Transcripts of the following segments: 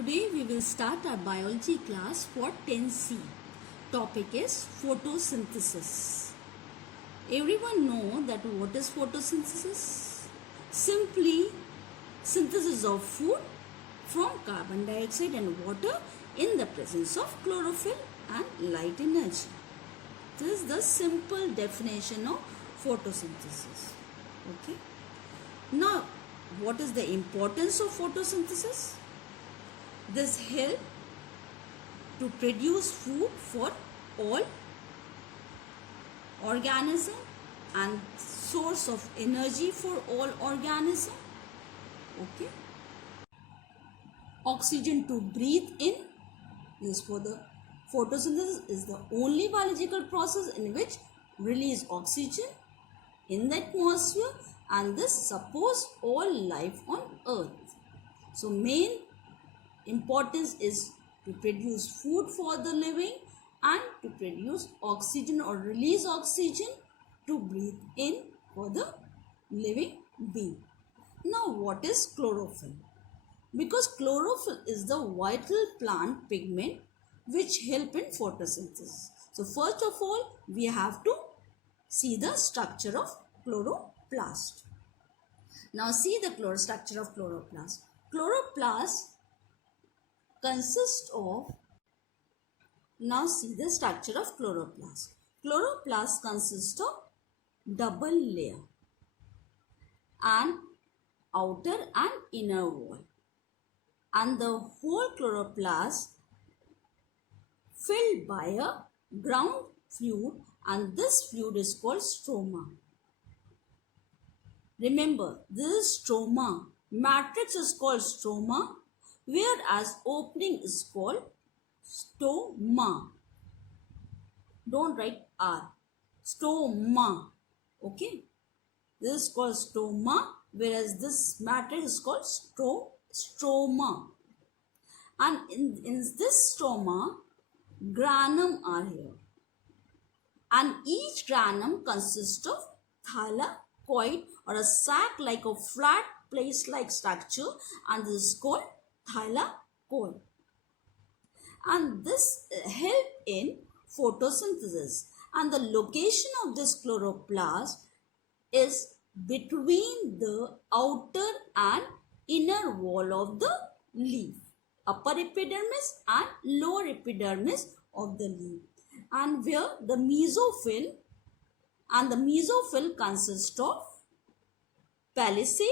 Today we will start our biology class for 10C. Topic is photosynthesis. Everyone know that what is photosynthesis? Simply synthesis of food from carbon dioxide and water in the presence of chlorophyll and light energy. This is the simple definition of photosynthesis. Okay. Now, what is the importance of photosynthesis? This helps to produce food for all organisms and source of energy for all organisms. Okay. Oxygen to breathe in is for the photosynthesis is the only biological process in which release oxygen in the atmosphere, and this supports all life on earth. So main importance is to produce food for the living and to produce oxygen or release oxygen to breathe in for the living being. Now what is chlorophyll? Because chlorophyll is the vital plant pigment which help in photosynthesis. So first of all we have to see the structure of chloroplast. Now see the structure of chloroplast. Chloroplast consists of, now see the structure of chloroplast. Chloroplast consists of double layer, and outer and inner wall, and the whole chloroplast filled by a ground fluid, and this fluid is called stroma. Remember, this is stroma. Matrix is called stroma, whereas opening is called stoma. Don't write R. Stoma. Okay. This is called stoma, whereas this matrix is called stroma. And in this stroma, granum are here. And each granum consists of thylakoid or a sac like a flat place-like structure, and this is called thylakoid. And this help in photosynthesis. And the location of this chloroplast is between the outer and inner wall of the leaf, upper epidermis and lower epidermis of the leaf, and where the mesophyll, and the mesophyll consists of palisade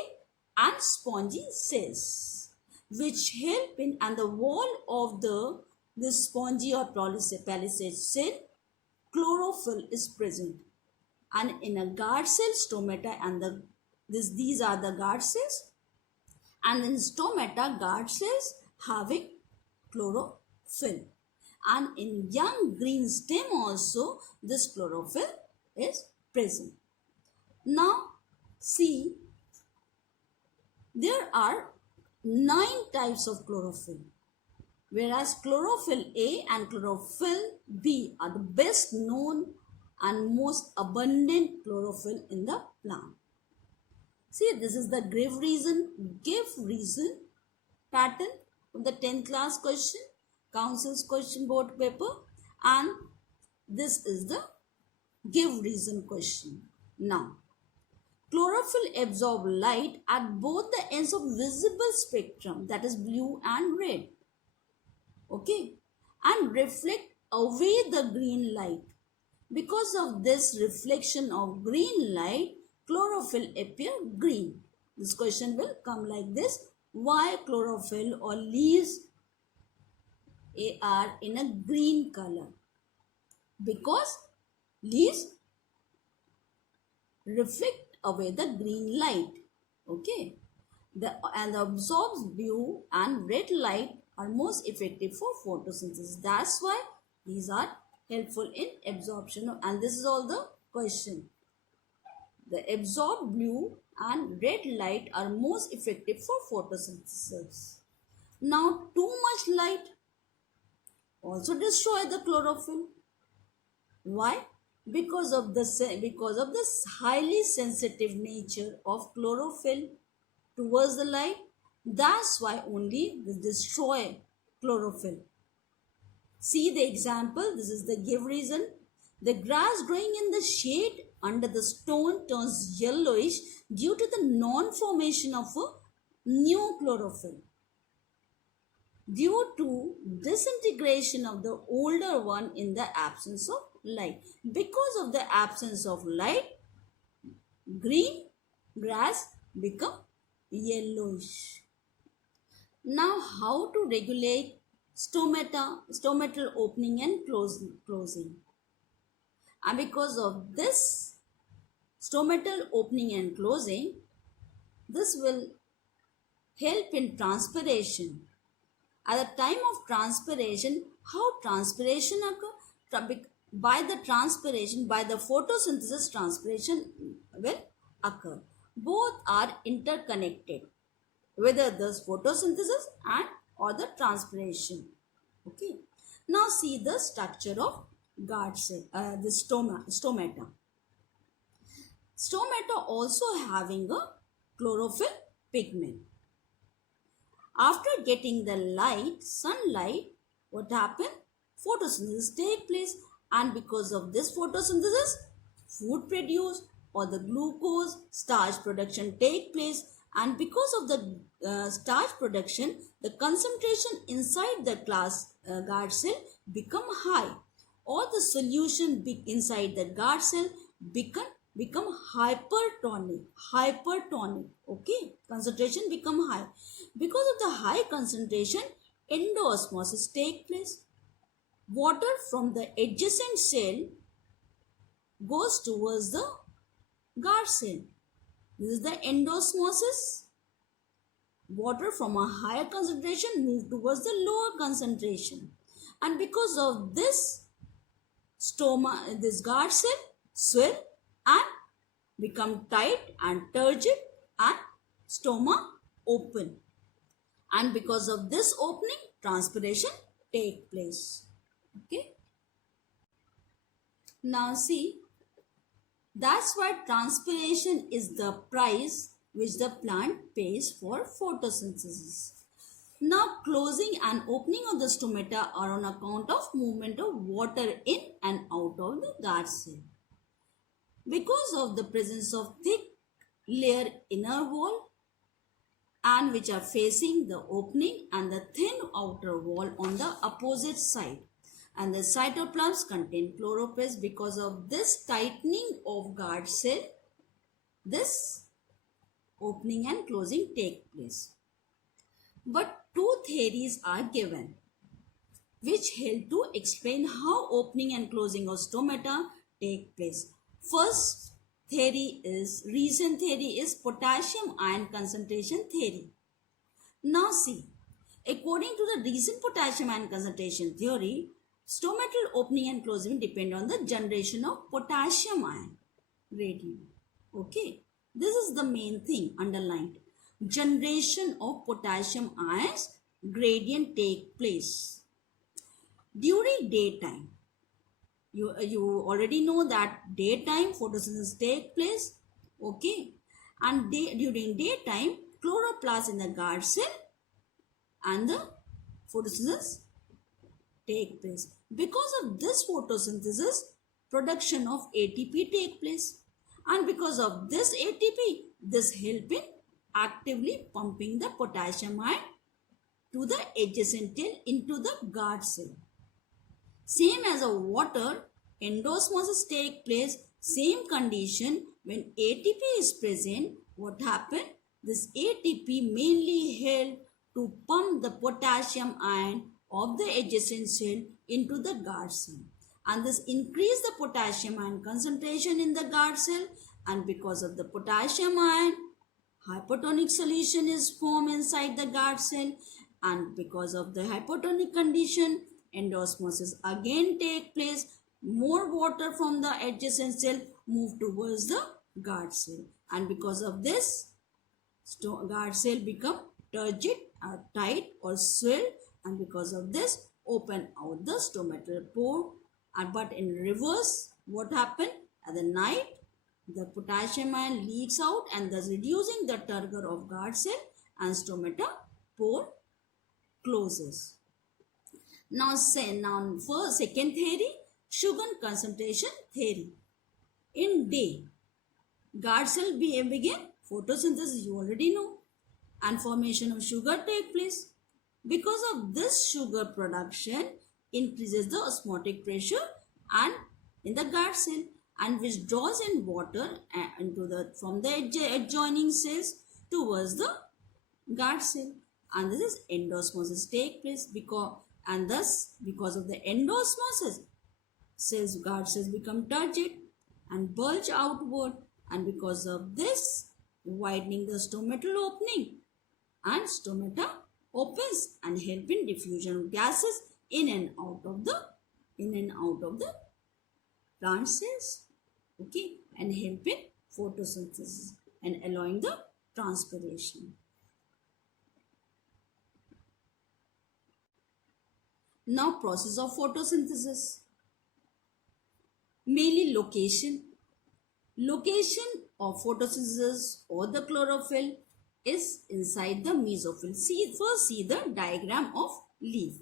and spongy cells which help in, and the wall of this spongy or palisade cell, chlorophyll is present, and in a guard cell, stomata, and these are the guard cells, and in stomata, guard cells having chlorophyll, and in young green stem also this chlorophyll is present. Now see, there are 9 types of chlorophyll, whereas chlorophyll A and chlorophyll B are the best known and most abundant chlorophyll in the plant. See, this is the give reason pattern from the 10th class question, council's question board paper, and this is the give reason question. Now, chlorophyll absorb light at both the ends of visible spectrum, that is blue and red. Okay, and reflect away the green light. Because of this reflection of green light, chlorophyll appear green. This question will come like this: why chlorophyll or leaves are in a green color? Because leaves reflect away the green light. Okay, and the absorbs blue and red light are most effective for photosynthesis. That's why these are helpful in absorption, and this is all the question. The absorbed blue and red light are most effective for photosynthesis. Now too much light also destroy the chlorophyll. Why? Because of the highly sensitive nature of chlorophyll towards the light. That's why only this destroy chlorophyll. See the example. This is the give reason. The grass growing in the shade under the stone turns yellowish due to the non-formation of a new chlorophyll. Due to disintegration of the older one in the absence of light. Because of the absence of light, green grass become yellowish. Now, how to regulate stomatal opening and closing? And because of this stomatal opening and closing, this will help in transpiration. At the time of transpiration, how transpiration occur? By the transpiration, by the photosynthesis, transpiration will occur. Both are interconnected, whether this photosynthesis and or the transpiration. Okay. Now see the structure of guard cell, the stomata. Stomata also having a chlorophyll pigment. After getting the light, sunlight, what happened? Photosynthesis take place, and because of this photosynthesis, food produced or the glucose starch production take place, and because of the starch production, the concentration inside the guard cell become high, or the solution inside the guard cell become hypertonic. Okay, concentration become high. Because of the high concentration, endosmosis take place. Water from the adjacent cell goes towards the guard cell. This is the endosmosis. Water from a higher concentration move towards the lower concentration, and because of this, this guard cell swell and become tight and turgid, and stoma open, and because of this opening, transpiration take place. Okay. Now see, that's why transpiration is the price which the plant pays for photosynthesis. Now closing and opening of the stomata are on account of movement of water in and out of the guard cell. Because of the presence of thick layer inner wall and which are facing the opening and the thin outer wall on the opposite side, and the cytoplasms contain chloroplasts. Because of this tightening of guard cell, this opening and closing take place. But two theories are given which help to explain how opening and closing of stomata take place. First recent theory is potassium ion concentration theory. Now see, according to the recent potassium ion concentration theory, stomatal opening and closing depend on the generation of potassium ion gradient. Okay, this is the main thing underlined. Generation of potassium ions gradient take place during daytime. You already know that daytime photosynthesis take place. Okay, and during daytime chloroplasts in the guard cell and the photosynthesis take place. Because of this photosynthesis, production of ATP take place, and because of this ATP, this help in actively pumping the potassium ion to the adjacent tail into the guard cell. Same as a water, endosmosis take place, same condition. When ATP is present, what happen? This ATP mainly help to pump the potassium ion of the adjacent cell into the guard cell, and this increase the potassium ion concentration in the guard cell, and because of the potassium ion, hypertonic solution is formed inside the guard cell, and because of the hypertonic condition, endosmosis again take place. More water from the adjacent cell move towards the guard cell, and because of this, guard cell become turgid or tight or swell, and because of this, open out the stomatal pore. And but in reverse, what happened? At the night, the potassium ion leaks out and thus reducing the turgor of guard cell, and stomata pore closes. Now for second theory, sugar concentration theory. In day, guard cell begin photosynthesis, you already know, and formation of sugar take place. Because of this, sugar production increases the osmotic pressure and in the guard cell, and which draws in water from the adjoining cells towards the guard cell, and this is endosmosis take place because of the endosmosis, guard cells become turgid and bulge outward, and because of this, widening the stomatal opening, and stomata opens and help in diffusion of gases in and out of the plant cells, okay, and help in photosynthesis and allowing the transpiration. Now process of photosynthesis. Mainly location of photosynthesis or the chlorophyll is inside the mesophyll. First see the diagram of leaf.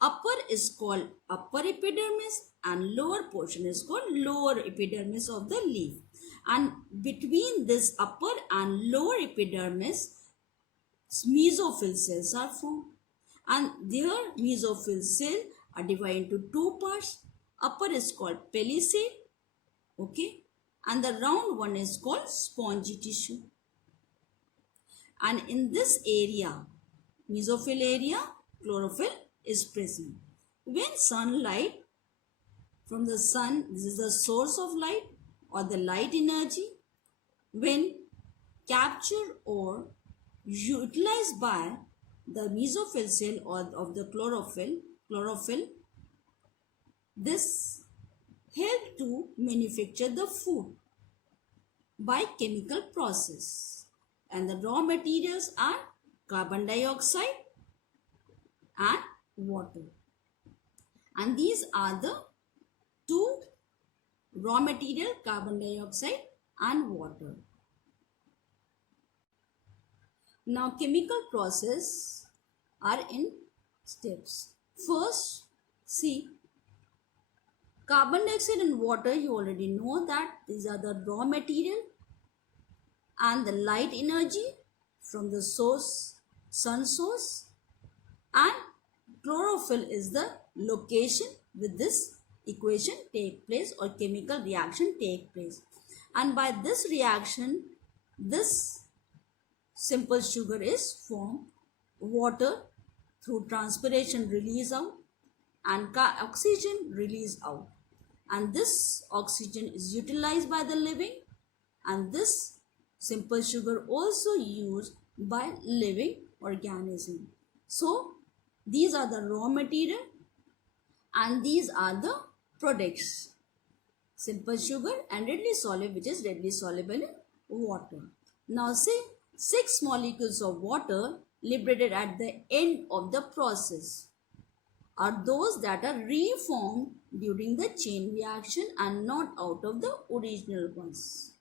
Upper is called upper epidermis and lower portion is called lower epidermis of the leaf. And between this upper and lower epidermis, mesophyll cells are formed. And their mesophyll cells are divided into two parts. Upper is called palisade, okay, and the round one is called spongy tissue. And in this area, mesophyll area, chlorophyll is present. When sunlight from the sun, this is the source of light or the light energy, when captured or utilized by the mesophyll cell or of the chlorophyll, this help to manufacture the food by chemical process, and the raw materials are carbon dioxide and water, and these are the two raw material, carbon dioxide and water. Now chemical process are in steps. First, see, carbon dioxide and water, you already know that these are the raw material and the light energy from the source, sun source, and chlorophyll is the location with this equation take place or chemical reaction take place. And by this reaction, this simple sugar is formed, water through transpiration release out and oxygen release out, and this oxygen is utilized by the living, and this simple sugar also used by living organism. So these are the raw material and these are the products, simple sugar and readily soluble, which is readily soluble in water. Now say 6 molecules of water liberated at the end of the process are those that are reformed during the chain reaction and not out of the original ones.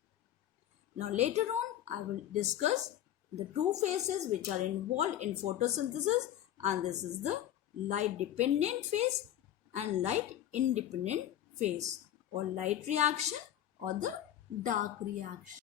Now later on I will discuss the two phases which are involved in photosynthesis, and this is the light dependent phase and light independent phase, or light reaction or the dark reaction.